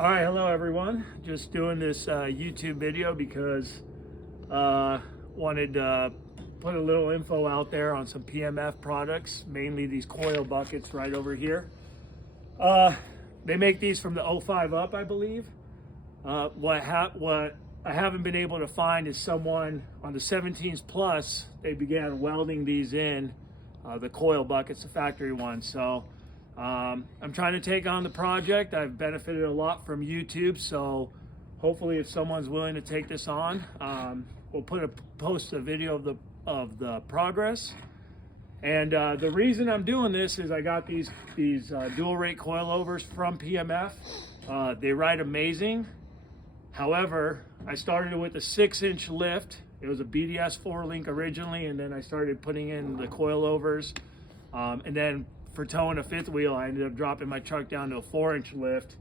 All right, hello everyone. Just doing this YouTube video because wanted to put a little info out there on some PMF products, mainly these coil buckets right over here. They make these from the 05 up, I believe. What I haven't been able to find is someone on the 17s plus, they began welding these in, the coil buckets, the factory ones. So I'm trying to take on the project. I've benefited a lot from YouTube, so hopefully if someone's willing to take this on, we'll post a video of the progress. And the reason I'm doing this is I got these dual rate coilovers from PMF. They ride amazing. However, I started with a 6-inch lift. It was a BDS 4-link originally, and then I started putting in the coilovers. And then for towing a fifth wheel, I ended up dropping my truck down to a 4-inch lift,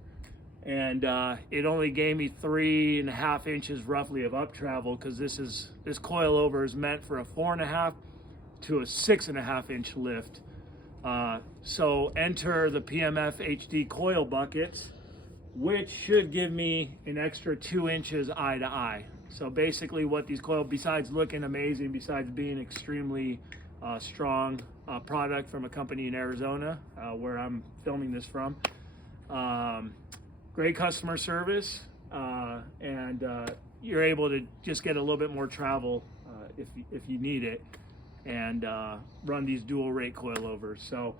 and it only gave me 3.5 inches roughly of up travel, because this coilover is meant for a 4.5 to a 6.5 inch lift. So enter the PMF HD coil buckets, which should give me an extra 2 inches eye to eye. So basically what these coils, besides looking amazing, besides being extremely strong product from a company in Arizona, where I'm filming this from, great customer service, and you're able to just get a little bit more travel if you need it, and run these dual rate coilovers. So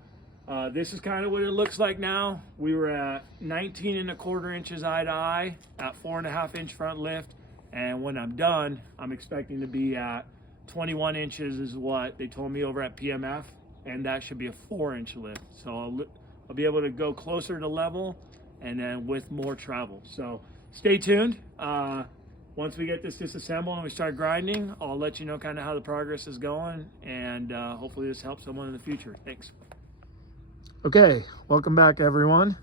this is kind of what it looks like now. We were at 19.25 inches eye to eye at 4.5 inch front lift, and when I'm done, I'm expecting to be at 21 inches is what they told me over at PMF, and that should be a 4-inch lift. So I'll be able to go closer to level, and then with more travel. So stay tuned. Once we get this disassembled and we start grinding, I'll let you know kind of how the progress is going, and hopefully this helps someone in the future. Thanks. Okay, welcome back everyone.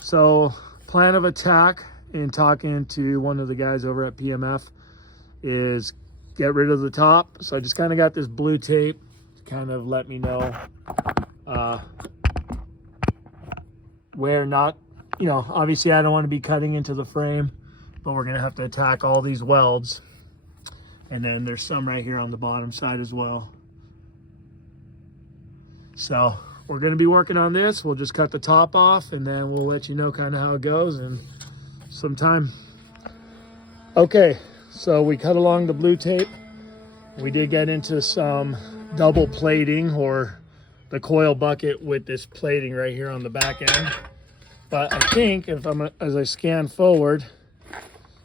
So plan of attack in talking to one of the guys over at PMF is get rid of the top. So I just kind of got this blue tape to kind of let me know where not, obviously I don't want to be cutting into the frame, but we're going to have to attack all these welds. And then there's some right here on the bottom side as well. So we're going to be working on this. We'll just cut the top off, and then we'll let you know kind of how it goes in some time. Okay, so we cut along the blue tape. We did get into some double plating, or the coil bucket with this plating right here on the back end. But I think as I scan forward,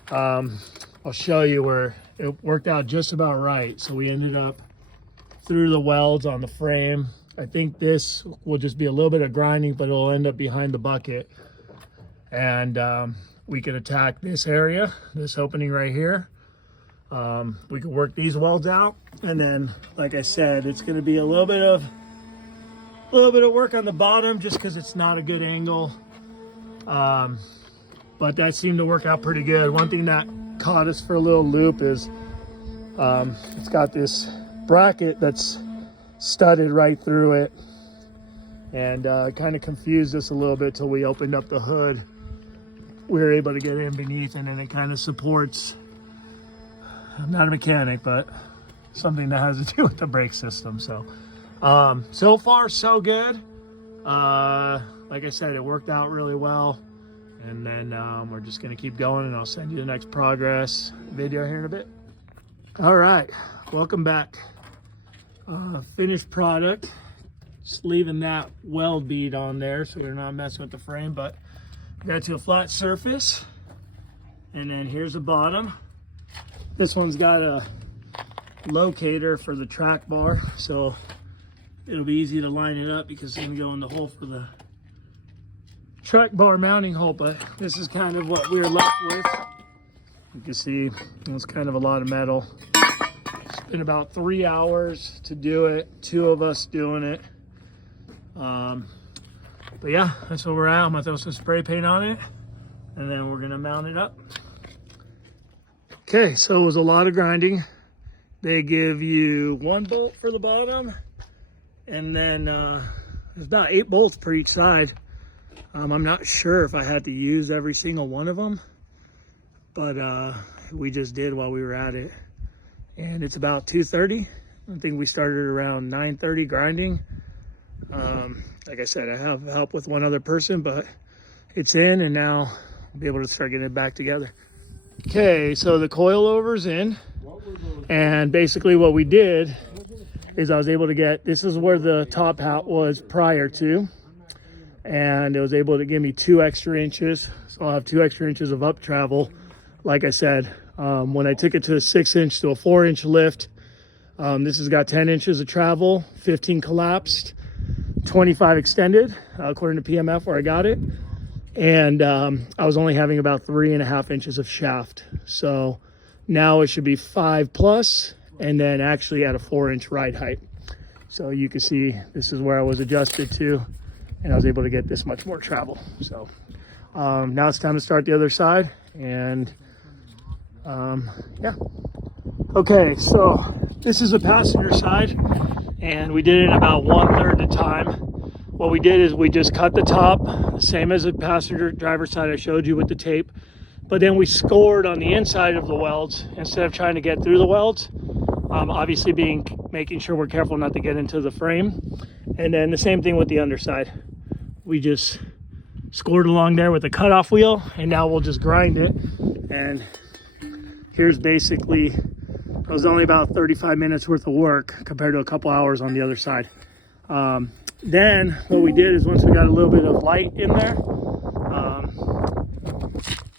I'll show you where it worked out just about right. So we ended up through the welds on the frame. I think this will just be a little bit of grinding, but it'll end up behind the bucket. And we can attack this area, this opening right here. We can work these welds out, and then, like I said, it's going to be a little bit of work on the bottom, just because it's not a good angle. But that seemed to work out pretty good. One thing that caught us for a little loop is it's got this bracket that's studded right through it, and kind of confused us a little bit till we opened up the hood. We were able to get in beneath, and then it kind of supports, I'm not a mechanic, but something that has to do with the brake system. So so far so good. Like I said, it worked out really well, and then we're just going to keep going, and I'll send you the next progress video here in a bit. All right, welcome back. Finished product, just leaving that weld bead on there so you're not messing with the frame, but got it to a flat surface. And then here's the bottom. This one's got a locator for the track bar, so it'll be easy to line it up because it's going to go in the hole for the track bar mounting hole. But this is kind of what we're left with. You can see it's kind of a lot of metal. It's been about 3 hours to do it, 2 of us doing it. But yeah, that's where we're at. I'm gonna throw some spray paint on it, and then we're gonna mount it up. Okay, so it was a lot of grinding. They give you 1 bolt for the bottom, and then there's about 8 bolts per each side. I'm not sure if I had to use every single one of them, but we just did while we were at it. And it's about 2:30. I think we started around 9:30 grinding. Like I said, I have help with one other person, but it's in, and now I'll be able to start getting it back together. Okay, so the coilover's in, and basically what we did is I was able to get, this is where the top hat was prior to, and it was able to give me 2 extra inches. So I'll have 2 extra inches of up travel. Like I said, when I took it to a 6-inch to a 4-inch lift, this has got 10 inches of travel, 15 collapsed, 25 extended, according to PMF where I got it. And I was only having about 3.5 inches of shaft. So now it should be 5 plus, and then actually at a 4-inch ride height. So you can see this is where I was adjusted to, and I was able to get this much more travel. So now it's time to start the other side, and yeah. Okay, so this is the passenger side, and we did it in about 1/3 the time. What we did is we just cut the top, the same as the passenger driver side I showed you with the tape, but then we scored on the inside of the welds instead of trying to get through the welds. Obviously making sure we're careful not to get into the frame. And then the same thing with the underside. We just scored along there with the cutoff wheel, and now we'll just grind it. And here's basically, it was only about 35 minutes worth of work compared to a couple hours on the other side. Then what we did is once we got a little bit of light in there,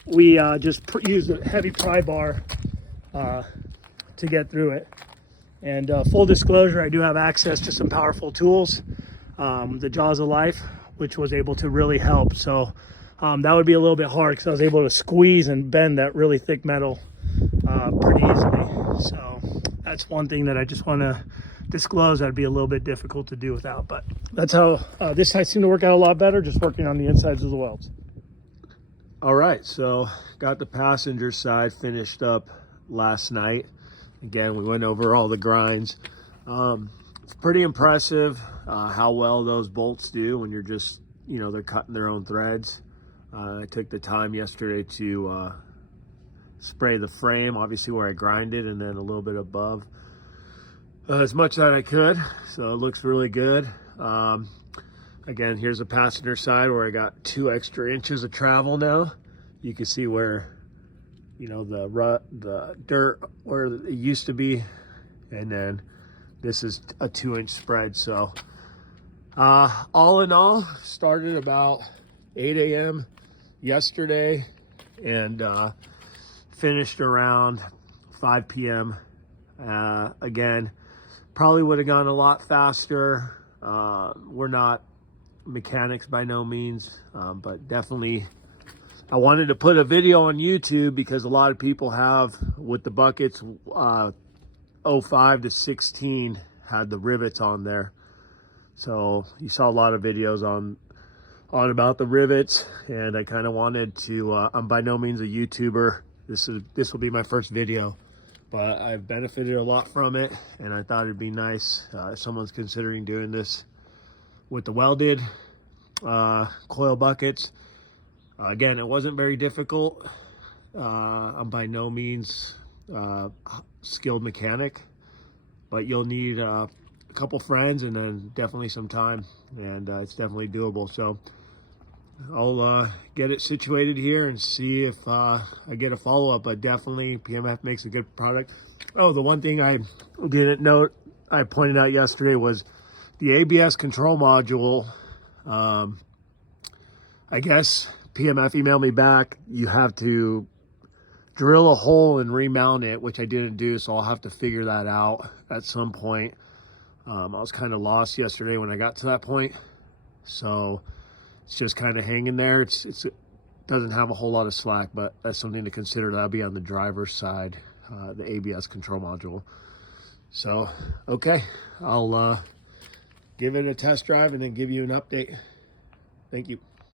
we just used a heavy pry bar to get through it. And full disclosure, I do have access to some powerful tools, the Jaws of Life, which was able to really help. So that would be a little bit hard because I was able to squeeze and bend that really thick metal pretty easily. So that's one thing that I just want to disclose that'd be a little bit difficult to do without, but that's how this side seemed to work out a lot better, just working on the insides of the welds. All right, so got the passenger side finished up last night. Again, we went over all the grinds. It's pretty impressive how well those bolts do when you're just, they're cutting their own threads. I took the time yesterday to spray the frame, obviously where I grinded, and then a little bit above, as much that I could. So it looks really good. Again, here's the passenger side where I got 2 extra inches of travel now. You can see where, the dirt where it used to be, and then this is a 2-inch spread. So all in all, started about 8 a.m. yesterday and finished around 5 p.m. Again, probably would have gone a lot faster. We're not mechanics by no means, but definitely I wanted to put a video on YouTube because a lot of people have, with the buckets, 05 to 16 had the rivets on there. So you saw a lot of videos on about the rivets, and I kind of wanted to, I'm by no means a YouTuber. This will be my first video, but I've benefited a lot from it, and I thought it'd be nice if someone's considering doing this with the welded coil buckets. Again, it wasn't very difficult. I'm by no means skilled mechanic, but you'll need a couple friends and then definitely some time, and it's definitely doable. So I'll get it situated here and see if I get a follow-up, but definitely PMF makes a good product. Oh, the one thing I didn't note, I pointed out yesterday, was the ABS control module. I guess PMF emailed me back, you have to drill a hole and remount it, which I didn't do, so I'll have to figure that out at some point. I was kind of lost yesterday when I got to that point, so it's just kind of hanging there. It doesn't have a whole lot of slack, but that's something to consider. That'll be on the driver's side, the ABS control module. So, okay, I'll give it a test drive and then give you an update. Thank you.